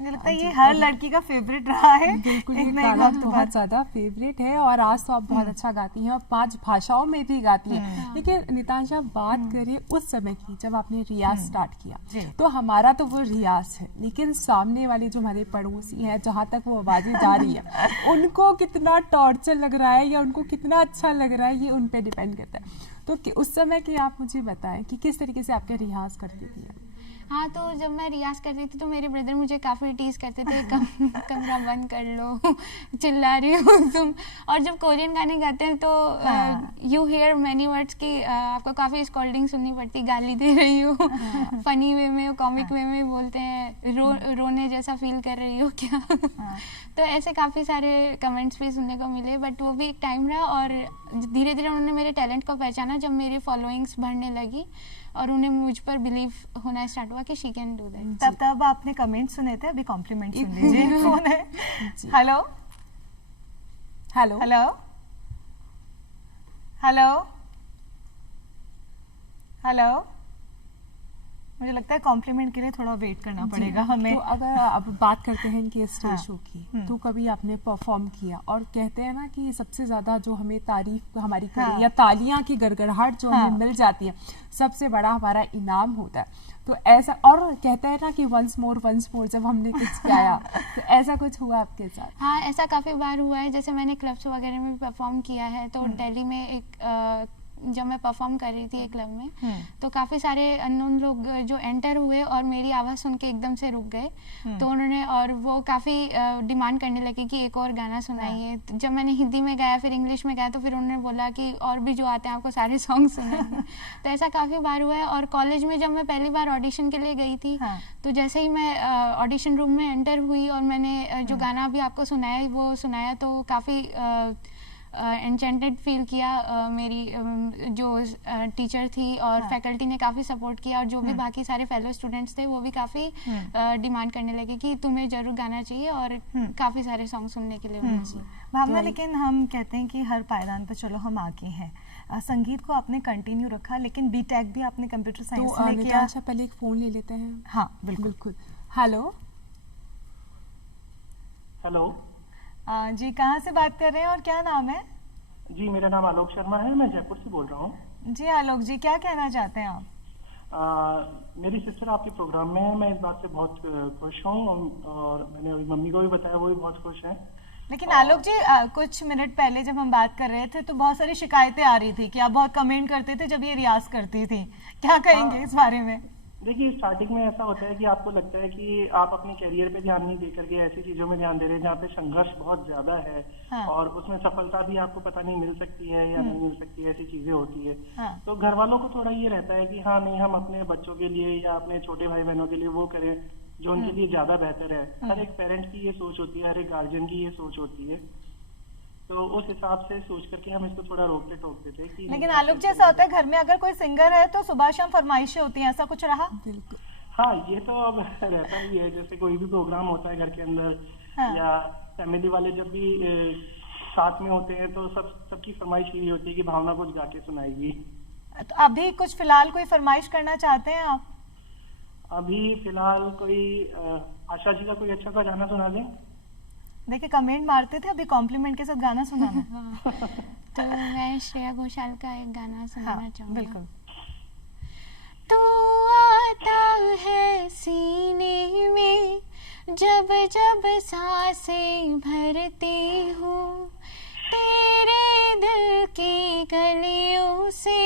मुझे लगता है ये हर लड़की का फेवरेट रहा है। बिल्कुल, ये एक ना एक गाना वक्त बहुत बाद। ज्यादा फेवरेट है। और आज तो आप बहुत अच्छा गाती हैं और 5 भाषाओं में भी गाती हैं। लेकिन नितांशा, बात करें उस समय की जब आपने रियाज स्टार्ट जी। किया, तो हमारा तो वो रियाज है, लेकिन सामने वाले जो हमारे पड़ोसी हैं, जहाँ तक वो आवाजें जा रही है, उनको कितना टॉर्चर लग रहा है या उनको कितना अच्छा लग रहा है, ये उन पे डिपेंड करता है। तो उस समय की आप मुझे बताएं कि किस तरीके से आपके रियाज करती थी? हाँ, तो जब मैं रियाज़ करती थी तो मेरे ब्रदर मुझे काफ़ी टीज करते थे, कमरा बंद कर लो, चिल्ला रही हो तुम। और जब कोरियन गाने गाते हैं तो यू हेयर मैनी वर्ड्स की आपको काफ़ी स्कॉल्डिंग सुननी पड़ती, गाली दे रही हो, फनी वे में, कॉमिक वे में बोलते हैं, रोने जैसा फील कर रही हो क्या। तो ऐसे काफ़ी सारे कमेंट्स भी सुनने को मिले, बट वो भी एक टाइम रहा। और धीरे धीरे उन्होंने मेरे टैलेंट को पहचाना जब मेरी फॉलोइंग्स बढ़ने लगी और उन्हें मुझ पर बिलीव होना स्टार्ट हुआ कि शी कैन डू दैट। तब आपने कमेंट सुने थे, अभी कॉम्प्लीमेंट सुन लीजिए। कौन है? Hello hello hello hello hello. मुझे लगता है कॉम्प्लीमेंट के लिए थोड़ा वेट करना पड़ेगा हमें। तो अगर अब बात करते हैं इनके स्टेज हाँ। शो की, तो कभी आपने परफॉर्म किया, और कहते हैं ना कि सबसे ज्यादा जो हमें तारीफ हमारी करे हाँ। या तालियां की गड़गड़ाहट जो हाँ। हमें मिल जाती है, सबसे बड़ा हमारा इनाम होता है। तो ऐसा, और कहते हैं ना कि वंस मोर जब हमने कुछ गाया, तो ऐसा कुछ हुआ आपके साथ? हाँ, ऐसा काफ़ी बार हुआ है। जैसे मैंने क्लब्स वगैरह में भी परफॉर्म किया है। तो दिल्ली में एक जब मैं परफॉर्म कर रही थी एक क्लब में, तो काफ़ी सारे अननोन लोग जो एंटर हुए और मेरी आवाज़ सुन के एकदम से रुक गए। तो उन्होंने, और वो काफ़ी डिमांड करने लगे कि एक और गाना सुनाइए। तो जब मैंने हिंदी में गाया, फिर इंग्लिश में गाया, तो फिर उन्होंने बोला कि और भी जो आते हैं आपको सारे सॉन्ग सुनाएंगे। तो ऐसा काफ़ी बार हुआ है। और कॉलेज में जब मैं पहली बार ऑडिशन के लिए गई थी, तो जैसे ही मैं ऑडिशन रूम में एंटर हुई और मैंने जो गाना अभी आपको सुनाया वो सुनाया, तो काफ़ी एन्चेंटेड फील किया। मेरी जो टीचर थी और फैकल्टी ने काफ़ी सपोर्ट किया, और जो भी बाकी सारे फेलो स्टूडेंट्स थे वो भी काफ़ी डिमांड करने लगे कि तुम्हें ज़रूर गाना चाहिए, और काफ़ी सारे सॉन्ग सुनने के लिए मिले। भावना, लेकिन हम कहते हैं कि हर पायदान पर चलो हम आगे हैं। संगीत को आपने कंटिन्यू रखा, लेकिन बीटेक भी आपने कंप्यूटर साइंस तो में किया। नितांशा, पहले एक फोन ले लेते हैं। हाँ बिल्कुल। हेलो हेलो जी, कहाँ से बात कर रहे हैं और क्या नाम है? जी, मेरा नाम आलोक शर्मा है, मैं जयपुर से बोल रहा हूँ। जी आलोक जी, क्या कहना चाहते हैं आप? मेरी सिस्टर आपके प्रोग्राम में है, मैं इस बात से बहुत खुश हूँ, और मैंने अभी मम्मी को भी बताया, वो भी बहुत खुश हैं। लेकिन आलोक जी, कुछ मिनट पहले जब हम बात कर रहे थे तो बहुत सारी शिकायतें आ रही थी कि आप बहुत कमेंट करते थे जब ये रियाज करती थी, क्या कहेंगे इस बारे में? देखिए, स्टार्टिंग में ऐसा होता है कि आपको लगता है कि आप अपने करियर पे ध्यान नहीं दे करके ऐसी चीजों में ध्यान दे रहे हैं जहाँ पे संघर्ष बहुत ज्यादा है। हाँ। और उसमें सफलता भी आपको पता नहीं मिल सकती है या नहीं मिल सकती है, ऐसी चीजें होती है। हाँ। तो घर वालों को थोड़ा ये रहता है कि हाँ नहीं, हम अपने बच्चों के लिए या अपने छोटे भाई बहनों के लिए वो करें जो उनके लिए ज्यादा बेहतर है। हर एक पेरेंट की ये सोच होती है, हर एक गार्जियन की ये सोच होती है। तो उस हिसाब से सोच करके हम इसको थोड़ा रोकते टोकते थे कि लेकिन आलोक जी, ऐसा होता है घर में अगर कोई सिंगर है तो सुबह शाम फरमाइशें होती हैं, ऐसा कुछ रहा? बिल्कुल। हाँ, ये तो अब रहता ही है। जैसे कोई भी प्रोग्राम होता है घर के अंदर, हाँ। या फैमिली वाले जब भी साथ में होते हैं, तो सबकी फरमाइश यही होती है कि भावना कुछ गा के सुनाएगी। तो अभी कुछ फिलहाल कोई फरमाइश करना चाहते हैं आप? अभी फिलहाल कोई आशा जी का कोई अच्छा सा गाना सुना दें। देखिए कमेंट मारते थे, अभी कॉम्प्लीमेंट के साथ गाना सुनाना। हाँ, तो मैं श्रेया घोषाल का एक गाना सुनाना हाँ चाहूँगा। बिल्कुल। तू आता है सीने में जब जब सांसें भरती हूँ, तेरे दिल की गलियों से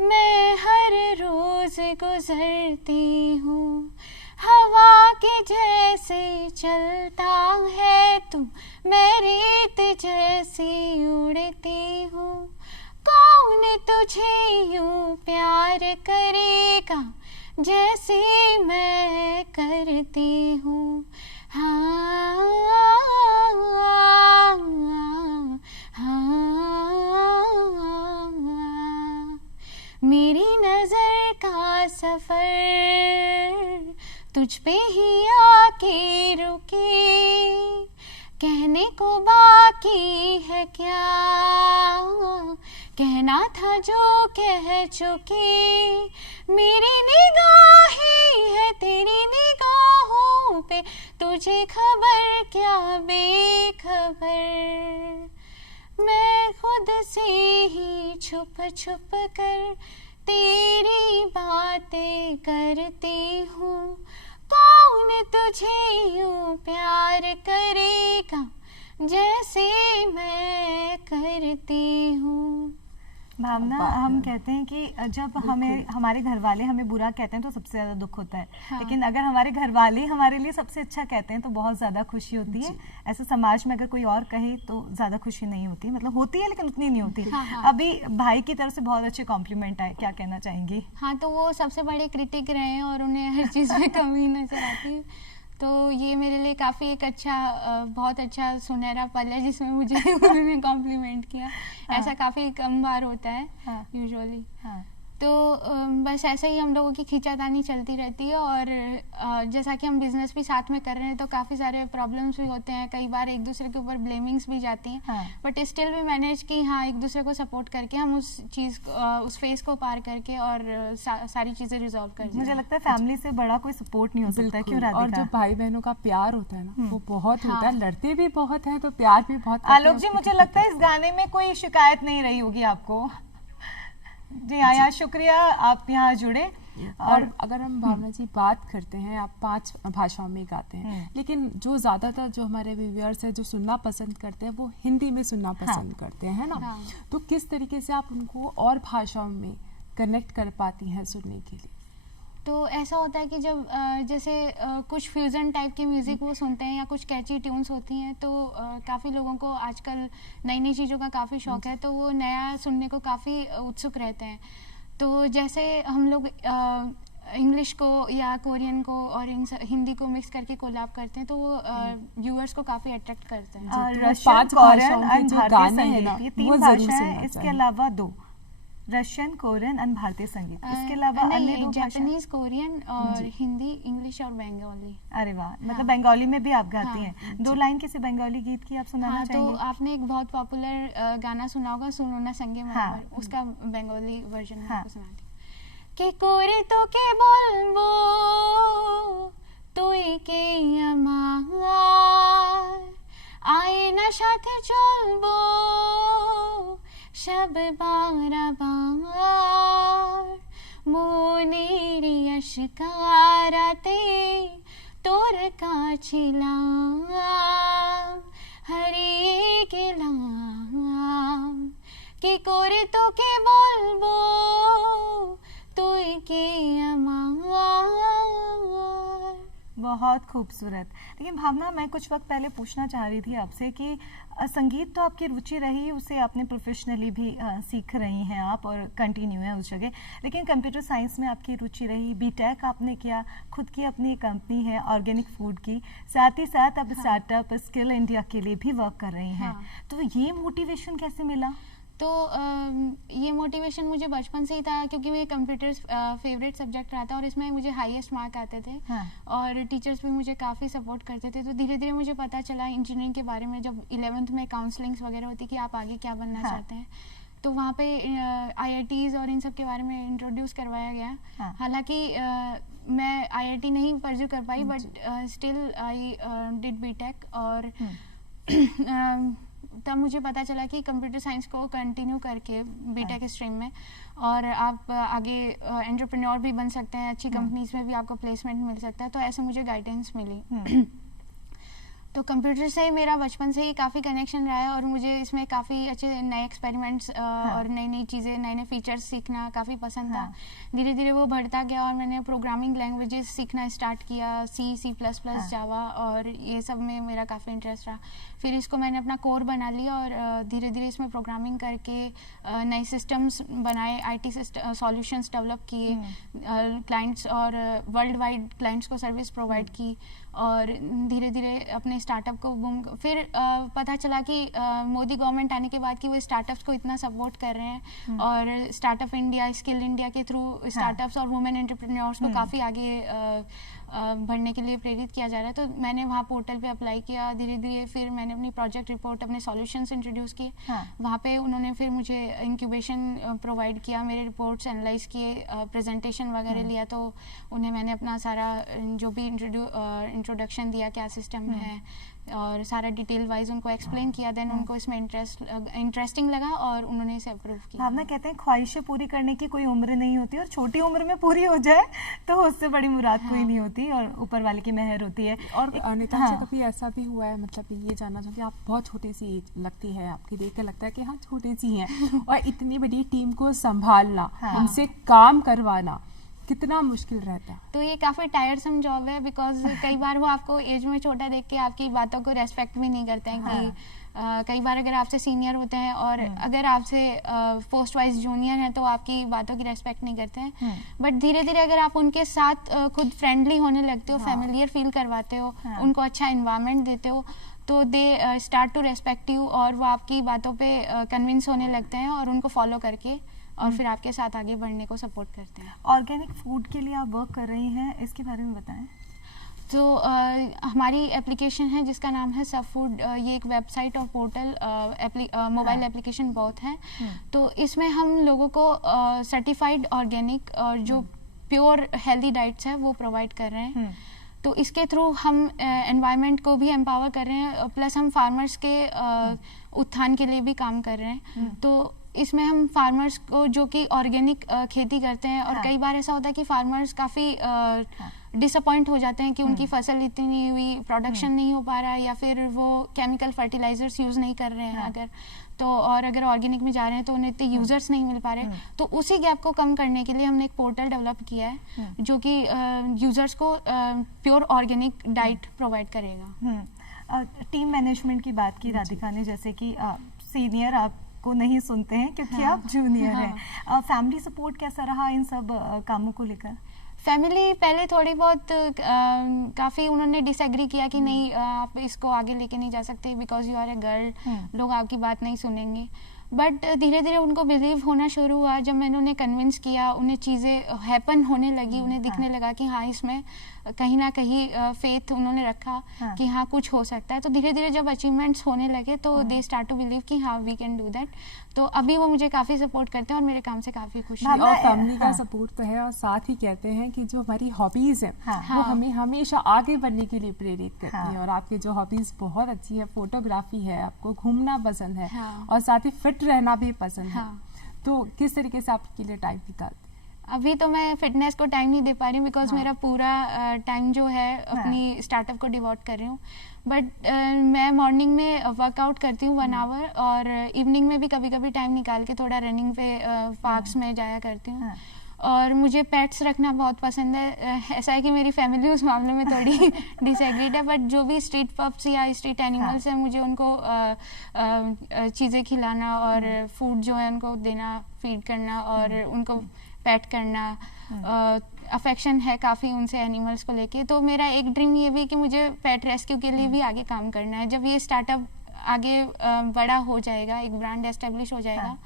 मैं हर रोज गुजरती हूँ। हवा के जैसे चलता है तू, मैं रेत जैसी उड़ती हूँ। कौन तुझे यूं प्यार करेगा जैसे मैं करती हूँ। हाँ, हाँ, मेरी नजर का सफर तुझ पे ही आके रुके, कहने को बाकी है क्या, कहना था जो कह चुके। मेरी निगाहें है तेरी निगाहों पे, तुझे खबर क्या बेखबर। मैं खुद से ही छुप छुप कर तेरी बातें करती हूँ। कौन तुझे यूं प्यार करेगा जैसे मैं करती हूँ। भावना, हम कहते हैं कि जब हमें हमारे घर वाले हमें बुरा कहते हैं तो सबसे ज़्यादा दुख होता है। हाँ। लेकिन अगर हमारे घर वाले हमारे लिए सबसे अच्छा कहते हैं तो बहुत ज़्यादा खुशी होती है। ऐसे समाज में अगर कोई और कहे तो ज़्यादा खुशी नहीं होती, मतलब होती है लेकिन उतनी नहीं होती। हाँ, हाँ। अभी भाई की तरफ से बहुत अच्छे कॉम्प्लीमेंट आए, क्या कहना चाहेंगी? हाँ, तो वो सबसे बड़े क्रिटिक रहे हैं और उन्हें हर चीज़ में कमी नजर आती है। तो ये मेरे लिए काफ़ी एक अच्छा बहुत अच्छा सुनहरा पल है जिसमें मुझे उन्होंने कॉम्प्लीमेंट किया। हाँ। ऐसा काफ़ी कम बार होता है हाँ। यूजुअली। हाँ। तो बस ऐसे ही हम लोगों की खींचातानी चलती रहती है। और जैसा कि हम बिजनेस भी साथ में कर रहे हैं तो काफ़ी सारे प्रॉब्लम्स भी होते हैं, कई बार एक दूसरे के ऊपर ब्लेमिंग्स भी जाती हैं। हाँ। बट स्टिल भी मैनेज कि हाँ, एक दूसरे को सपोर्ट करके हम उस चीज़ उस फेज को पार करके और सारी चीज़ें रिजॉल्व कर मुझे लगता है फैमिली से बड़ा कोई सपोर्ट नहीं हो सकता है, क्यों बिल्कुल। और राधिका? जो भाई बहनों का प्यार होता है ना, वो बहुत होता है। लड़ते भी बहुत हैं तो प्यार भी बहुत करते आलोक हैं जी, उसके मुझे प्रति। लगता है इस गाने में कोई शिकायत नहीं रही होगी आपको। जी आया, शुक्रिया आप यहाँ जुड़े। और अगर हम भावना जी बात करते हैं, आप 5 भाषाओं में गाते हैं, लेकिन जो ज्यादातर जो हमारे व्यूअर्स हैं जो सुनना पसंद करते हैं वो हिंदी में सुनना पसंद करते हैं, है ना? हाँ। तो किस तरीके से आप उनको और भाषाओं में कनेक्ट कर पाती हैं सुनने के लिए? तो ऐसा होता है कि जब जैसे कुछ फ्यूज़न टाइप की म्यूज़िक वो सुनते हैं या कुछ कैची ट्यून्स होती हैं तो काफ़ी लोगों को आजकल नई नई चीज़ों का काफ़ी शौक है, तो वो नया सुनने को काफ़ी उत्सुक रहते हैं। तो जैसे हम लोग इंग्लिश को या कोरियन को और हिंदी को मिक्स करके कोलैब करते हैं तो वो व्यूअर्स को काफ़ी अट्रैक्ट करते हैं। तो रशियन, 5 कोरियन भाषाओं के एंड जो भारतीय गाने हैं ना, संगीत, ये वो 3 जरूर भाषा सुनना है। इसके चाहिए। अलावा 2 रशियन, कोरियन एंड भारतीय संगीत, इसके अलावा अन्य 2 भाषा। जापानीज, कोरियन और हिंदी, इंग्लिश और बंगाली। अरे वाह, मतलब हाँ। बंगाली में भी आप गाती हाँ, हैं। 2 लाइन किसी बंगाली गीत की आप सुनाना हाँ, तो चाहेंगे? आपने एक बहुत पॉपुलर गाना सुना होगा सुनो ना संगे हाँ। मारवाड़, उसका बंगाली वर्जन में हाँ। आपको सुनाती हूँ। के करे तो के बोलबो তুই কে আমার আয়না সাথে চলবো সব বারবার মনের আশকারাতে তোর কাছিলাম হারিয়ে গেলাম কি করে তোকে বলবো তুই কে আমার। बहुत खूबसूरत। लेकिन भावना, मैं कुछ वक्त पहले पूछना चाह रही थी आपसे कि संगीत तो आपकी रुचि रही, उसे आपने प्रोफेशनली भी सीख रही हैं आप और कंटिन्यू है उस जगह, लेकिन कंप्यूटर साइंस में आपकी रुचि रही, बीटेक आपने किया, खुद की अपनी कंपनी है ऑर्गेनिक फूड की, साथ ही साथ अब स्टार्टअप स्किल इंडिया के लिए भी वर्क कर रही हैं। हाँ। तो ये मोटिवेशन कैसे मिला? तो ये मोटिवेशन मुझे बचपन से ही था क्योंकि मेरे कंप्यूटर फेवरेट सब्जेक्ट रहा था और इसमें मुझे हाईएस्ट मार्क आते थे। हाँ। और टीचर्स भी मुझे काफ़ी सपोर्ट करते थे। तो धीरे धीरे मुझे पता चला इंजीनियरिंग के बारे में, जब 11th में काउंसलिंग्स वगैरह होती कि आप आगे क्या बनना हाँ। चाहते हैं, तो वहाँ पे IITs और इन सब के बारे में इंट्रोड्यूस करवाया गया। हाँ। हालांकि मैं IIT नहीं परस्यू कर पाई, but still I did B Tech. और तब मुझे पता चला कि कंप्यूटर साइंस को कंटिन्यू करके बीटेक स्ट्रीम में और आप आगे एंटरप्रेन्योर भी बन सकते हैं, अच्छी कंपनीज में भी आपको प्लेसमेंट मिल सकता है, तो ऐसे मुझे गाइडेंस मिली। तो कंप्यूटर से मेरा बचपन से ही काफ़ी कनेक्शन रहा है और मुझे इसमें काफ़ी अच्छे नए एक्सपेरिमेंट्स और नई नई चीज़ें, नए नए फीचर्स सीखना काफ़ी पसंद था। धीरे धीरे वो बढ़ता गया और मैंने प्रोग्रामिंग लैंग्वेजेस सीखना स्टार्ट किया, C++, जावा, और ये सब में मेरा काफ़ी इंटरेस्ट रहा। फिर इसको मैंने अपना कोर बना लिया और धीरे धीरे इसमें प्रोग्रामिंग करके नए सिस्टम्स बनाए, IT सॉल्यूशंस डेवलप किए, क्लाइंट्स और वर्ल्ड वाइड क्लाइंट्स को सर्विस प्रोवाइड की, और धीरे धीरे अपने स्टार्टअप को बूम। फिर पता चला कि मोदी गवर्नमेंट आने के बाद कि वो स्टार्टअप्स को इतना सपोर्ट कर रहे हैं और स्टार्टअप इंडिया, स्किल इंडिया के थ्रू स्टार्टअप्स और वुमेन एंटरप्रेन्योर्स को काफ़ी आगे बढ़ने के लिए प्रेरित किया जा रहा है। तो मैंने वहाँ पोर्टल पे अप्लाई किया। धीरे धीरे फिर मैंने अपनी प्रोजेक्ट रिपोर्ट, अपने सॉल्यूशंस इंट्रोड्यूस किए। वहाँ पे उन्होंने फिर मुझे इंक्यूबेशन प्रोवाइड किया, मेरे रिपोर्ट्स एनालाइज किए, प्रेजेंटेशन वगैरह लिया। तो उन्हें मैंने अपना सारा जो भी इंट्रोडक्शन दिया, क्या सिस्टम है, और सारा डिटेल वाइज उनको एक्सप्लेन किया। देन उनको इसमें इंटरेस्टिंग लगा और उन्होंने इसे अप्रूव किया। भावना कहते हैं ख्वाहिशें पूरी करने की कोई उम्र नहीं होती, और छोटी उम्र में पूरी हो जाए तो उससे बड़ी मुराद कोई नहीं होती, और ऊपर वाले की मेहर होती है। और नितांशा, कभी ऐसा भी हुआ है, मतलब ये जानना चाहूँगी, आप बहुत छोटी सी एज लगती है, आपकी देख कर लगता है कि हाँ छोटी सी हैं, और इतनी बड़ी टीम को संभालना, उनसे काम करवाना कितना मुश्किल रहता है? तो ये काफ़ी टायरसम जॉब है, बिकॉज कई बार वो आपको एज में छोटा देख के आपकी बातों को रेस्पेक्ट भी नहीं करते हैं। कि कई बार अगर आपसे सीनियर होते हैं और अगर आपसे पोस्ट वाइज जूनियर हैं तो आपकी बातों की रेस्पेक्ट नहीं करते हैं। बट धीरे धीरे अगर आप उनके साथ खुद फ्रेंडली होने लगते हो, फैमिलियर फील करवाते हो, उनको अच्छा इन्वायरमेंट देते हो, तो they start to respect you, और वो आपकी बातों पे कन्विंस होने लगते हैं और उनको फॉलो करके और फिर आपके साथ आगे बढ़ने को सपोर्ट करते हैं। ऑर्गेनिक फूड के लिए आप वर्क कर रही हैं, इसके बारे में बताएं। तो हमारी एप्लीकेशन है जिसका नाम है सब फूड। ये एक वेबसाइट और पोर्टल मोबाइल एप्लीकेशन बहुत है। तो इसमें हम लोगों को सर्टिफाइड ऑर्गेनिक और जो प्योर हेल्दी डाइट्स है वो प्रोवाइड कर रहे हैं। तो इसके थ्रू हम एनवायरनमेंट को भी एम्पावर कर रहे हैं, प्लस हम फार्मर्स के उत्थान के लिए भी काम कर रहे हैं। तो इसमें हम फार्मर्स को जो कि ऑर्गेनिक खेती करते हैं, और कई बार ऐसा होता है कि फार्मर्स काफ़ी डिसअपॉइंट हो जाते हैं कि उनकी फसल इतनी हुई, प्रोडक्शन नहीं हो पा रहा है, या फिर वो केमिकल फर्टिलाइजर्स यूज़ नहीं कर रहे हैं अगर तो, और अगर ऑर्गेनिक में जा रहे हैं तो उन्हें इतने यूजर्स नहीं मिल पा रहे। तो उसी गैप को कम करने के लिए हमने एक पोर्टल डेवलप किया है जो कि यूजर्स को प्योर ऑर्गेनिक डाइट प्रोवाइड करेगा। टीम मैनेजमेंट की बात की राधिका ने, जैसे कि सीनियर आपको नहीं सुनते हैं क्योंकि आप जूनियर हैं। फैमिली सपोर्ट कैसा रहा इन सब कामों को लेकर? फैमिली पहले थोड़ी बहुत काफ़ी उन्होंने डिसएग्री किया कि नहीं आप इसको आगे लेके नहीं जा सकते because you are a girl, लोग आपकी बात नहीं सुनेंगे। बट धीरे धीरे उनको बिलीव होना शुरू हुआ। जब मैंने उन्हें कन्विंस किया, उन्हें चीज़ें हैपन होने लगी, उन्हें दिखने लगा कि हाँ इसमें कहीं ना कहीं फेथ उन्होंने रखा कि हाँ कुछ हो सकता है। तो धीरे धीरे जब अचीवमेंट्स होने लगे तो दे स्टार्ट टू बिलीव कि हाँ वी कैन डू दैट। तो अभी वो मुझे काफ़ी सपोर्ट करते हैं और मेरे काम से काफ़ी खुश हैं। और फैमिली का सपोर्ट तो है, और साथ ही कहते हैं कि जो हमारी हॉबीज़ हैं वो हमें हमेशा आगे बढ़ने के लिए प्रेरित करती है। और आपकी जो हॉबीज़ बहुत अच्छी है, फोटोग्राफी है, आपको घूमना पसंद है, और साथ ही फिट रहना भी पसंद है। तो किस तरीके से आपके लिए टाइम निकालते हैं? अभी तो मैं फिटनेस को टाइम नहीं दे पा रही हूँ बिकॉज मेरा पूरा टाइम जो है अपनी स्टार्टअप को डिवोट कर रही हूँ। बट मैं मॉर्निंग में वर्कआउट करती हूँ 1 आवर, और इवनिंग में भी कभी कभी टाइम निकाल के थोड़ा रनिंग पे पार्क्स में जाया करती हूँ। और मुझे पेट्स रखना बहुत पसंद है। ऐसा है कि मेरी फैमिली उस मामले में थोड़ी डिसएग्रीड है, बट जो भी स्ट्रीट पप्स या स्ट्रीट एनिमल्स हैं मुझे उनको चीज़ें खिलाना और फूड जो है उनको देना, फीड करना और उनको पेट करना, अफेक्शन है काफ़ी उनसे एनिमल्स को लेके। तो मेरा एक ड्रीम ये भी कि मुझे पेट रेस्क्यू के लिए भी आगे काम करना है। जब ये स्टार्टअप आगे बड़ा हो जाएगा, एक ब्रांड एस्टेब्लिश हो जाएगा,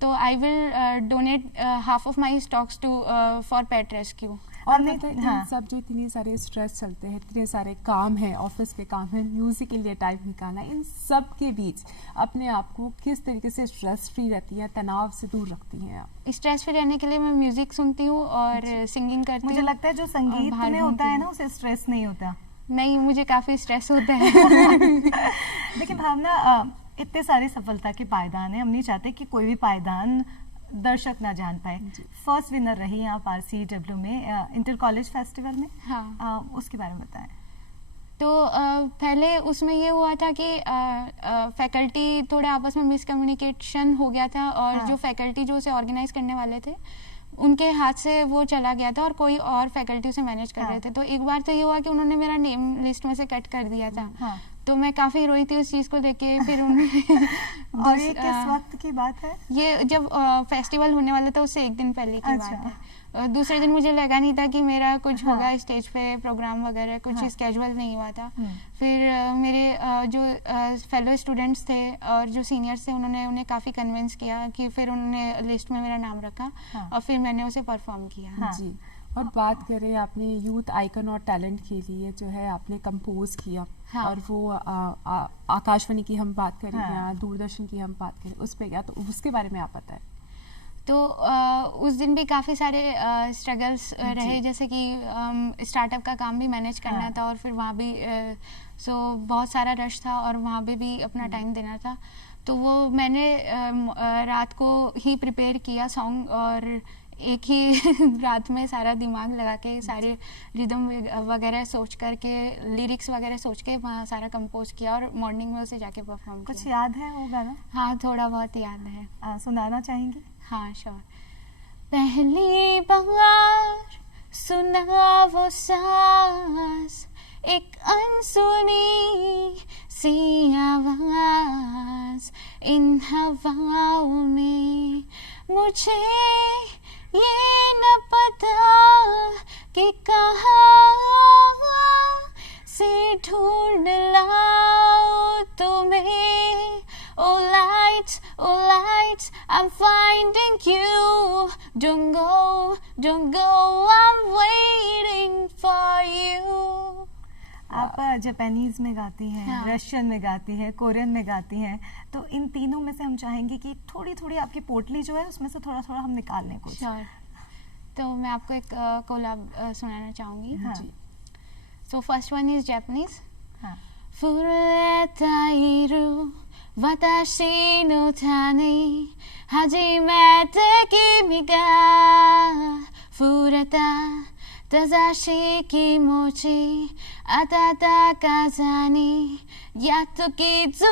तो I will donate half of my stocks to for pet rescue. और हमने- मतलब इन हाँ। सब जो इतने सारे स्ट्रेस चलते हैं, इतने सारे काम हैं, ऑफिस के काम हैं, म्यूजिक के लिए टाइम निकालना, इन सब के बीच अपने आप को किस तरीके से स्ट्रेस फ्री रहती हैं, तनाव से दूर रखती हैं आप? स्ट्रेस फ्री रहने के लिए मैं म्यूजिक सुनती हूँ और सिंगिंग करती हूँ। मुझे लगता है जो संगीत बाहर में होता घूमती है ना हूँ। उसे स्ट्रेस नहीं होता। नहीं, मुझे काफ़ी स्ट्रेस होता है। देखिए भावना, इतने सारी सफलता के पायदान है, हम नहीं चाहते कि कोई भी पायदान दर्शक ना जान पाए। फर्स्ट विनर रही आप RCW में इंटर कॉलेज फेस्टिवल में। हाँ। उसके बारे में बताएं। तो पहले उसमें ये हुआ था कि फैकल्टी थोड़ा आपस में मिसकम्युनिकेशन हो गया था और हाँ। जो फैकल्टी जो उसे ऑर्गेनाइज करने वाले थे उनके हाथ से वो चला गया था और कोई और फैकल्टी उसे मैनेज कर हाँ। रहे थे। तो एक बार तो ये हुआ कि उन्होंने मेरा नेम लिस्ट में से कट कर दिया था। हाँ। तो मैं काफ़ी रोई थी उस चीज़ को लेके। फिर उन्होंने और ये किस वक्त की बात है? ये जब फेस्टिवल होने वाला था उससे एक दिन पहले की अच्छा। बात है। दूसरे दिन मुझे लगा नहीं था कि मेरा कुछ हाँ। होगा स्टेज पे प्रोग्राम वगैरह, कुछ हाँ। स्केजुअल नहीं हुआ था। हम्म। फिर मेरे जो फेलो स्टूडेंट्स थे और जो सीनियर्स थे उन्हें काफ़ी कन्विंस किया कि फिर उन्होंने लिस्ट में मेरा नाम रखा। हाँ। और फिर मैंने उसे परफॉर्म किया। हाँ। जी। और बात करें आपने यूथ आइकन और टैलेंट के लिए जो है आपने कंपोज किया। हाँ। और वो आकाशवाणी की हम बात करें हाँ। या दूरदर्शन की हम बात करें, उस पे क्या, तो उसके बारे में आप बताएं। तो उस दिन भी काफ़ी सारे स्ट्रगल्स रहे, जैसे कि स्टार्टअप का काम भी मैनेज करना हाँ। था और फिर वहाँ भी बहुत सारा रश था और वहाँ भी अपना टाइम देना था। तो वो मैंने रात को ही प्रिपेयर किया सॉन्ग और एक ही रात में सारा दिमाग लगा के सारे रिदम वगैरह सोच करके, लिरिक्स वगैरह सोच के वहाँ सारा कंपोज किया और मॉर्निंग में उसे जाके परफॉर्म कुछ किया। याद है वो गाना? हाँ, थोड़ा बहुत याद है। सुनाना चाहेंगी? हाँ, श्योर। पहली बार सुना वो सांस, एक अनसुनी सी आवाज इन हवाओं में, मुझे ये न पता कि कहाँ से ढूंढ लाऊं तुम्हें। Oh lights, I'm finding you. Don't go, I'm waiting for you. आप जापानीज में गाती हैं, हाँ। रशियन में गाती हैं, कोरियन में गाती हैं, तो इन तीनों में से हम चाहेंगे कि थोड़ी थोड़ी आपकी पोटली जो है उसमें से थोड़ा थोड़ा हम निकाल लें कुछ। Sure. तो मैं आपको एक कोलैब सुनाना चाहूँगी। हाँ। So first one is Japanese. はい。 震えている私の手に初めて君が触れた正しい気持ち温かさにやっと気づ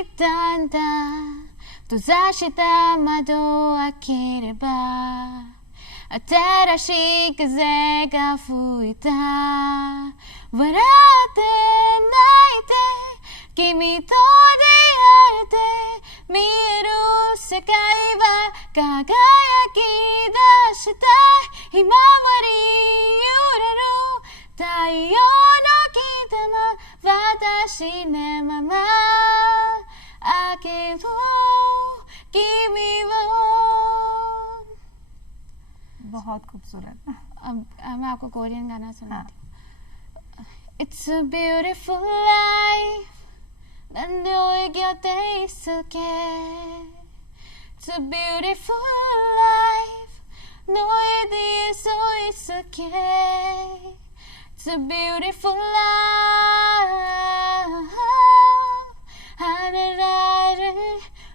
いたんだ閉ざした窓を開ければ新しい風が吹いた笑って泣いて君と出会えて見える世界は輝き出したいひまわり揺れる太陽の北間私のまま開ける君を बहुत खूबसूरत। अब मैं आपको कोरियन गाना हाँ। सुनाती हूँ। It's a beautiful life 난 너의 곁에 있을게 It's a beautiful life 너에 뒤에 서 있을게 It's a beautiful life 하늘 아래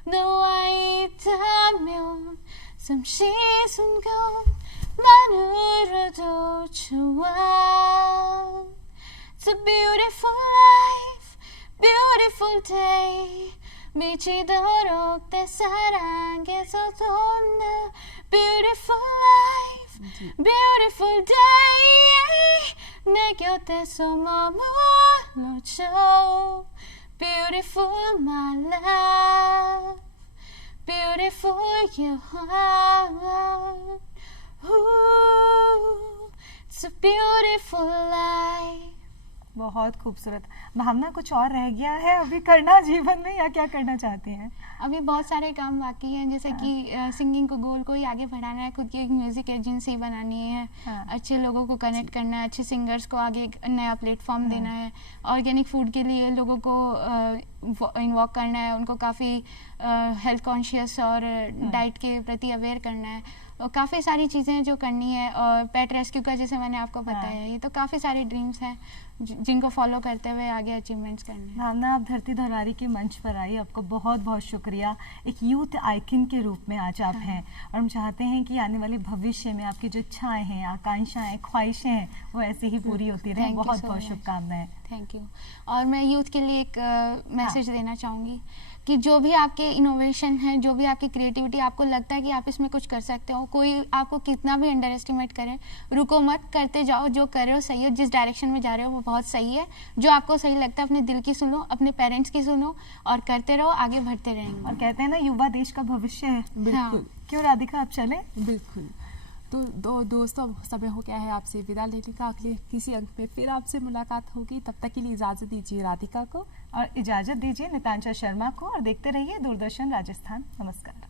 너와 있다면 잠시 순간만으로도 좋아 It's a beautiful life, beautiful day 미치도록 내 사랑에서도 나 Beautiful life, beautiful day 내 곁에서 머물러줘 Beautiful my love Beautiful you are Ooh, It's a beautiful life. बहुत खूबसूरत। भावना, कुछ और रह गया है अभी करना जीवन में, या क्या करना चाहती हैं? अभी बहुत सारे काम बाकी हैं, जैसे कि सिंगिंग को गोल को ही आगे बढ़ाना है, खुद की एक म्यूजिक एजेंसी बनानी है, अच्छे लोगों को कनेक्ट करना है, अच्छे सिंगर्स को आगे एक नया प्लेटफॉर्म देना है, ऑर्गेनिक फूड के लिए लोगों को इन्वॉल्व करना है, उनको काफ़ी हेल्थ कॉन्शियस और डाइट के प्रति अवेयर करना है, और काफ़ी सारी चीज़ें जो करनी है, और पेट रेस्क्यू का जैसे मैंने आपको बताया, ये तो काफ़ी सारे ड्रीम्स हैं जिनको फॉलो करते हुए आगे अचीवमेंट्स करने हैं। भावना, आप धरती धरारी के मंच पर आई, आपको बहुत बहुत शुक्रिया। एक यूथ आइकन के रूप में आज आप हैं, और हम चाहते हैं कि आने वाले भविष्य में आपकी जो इच्छाएं हैं, आकांक्षाएं, ख्वाहिशें हैं, वो ऐसे ही पूरी होती रहें। बहुत बहुत शुभकामनाएं। Thank you. और मैं यूथ के लिए एक मैसेज देना चाहूँगी कि जो भी आपके इनोवेशन है, जो भी आपकी क्रिएटिविटी, आपको लगता है कि आप इसमें कुछ कर सकते हो, कोई आपको कितना भी अंडर एस्टिमेट करे, रुको मत, करते जाओ, जो कर रहे हो सही हो, जिस डायरेक्शन में जा रहे हो वो बहुत सही है, जो आपको सही लगता है अपने दिल की सुनो, अपने पेरेंट्स की सुनो, और करते रहो, आगे बढ़ते रहेंगे। और कहते हैं ना, युवा देश का भविष्य है। बिल्कुल। क्यों राधिका, आप चले? बिल्कुल। तो दोस्तों, समय हो गया है आपसे विदा लेने का। अगले किसी अंक में फिर आपसे मुलाकात होगी, तब तक के लिए इजाज़त दीजिए राधिका को, और इजाज़त दीजिए नितांशा शर्मा को, और देखते रहिए दूरदर्शन राजस्थान। नमस्कार।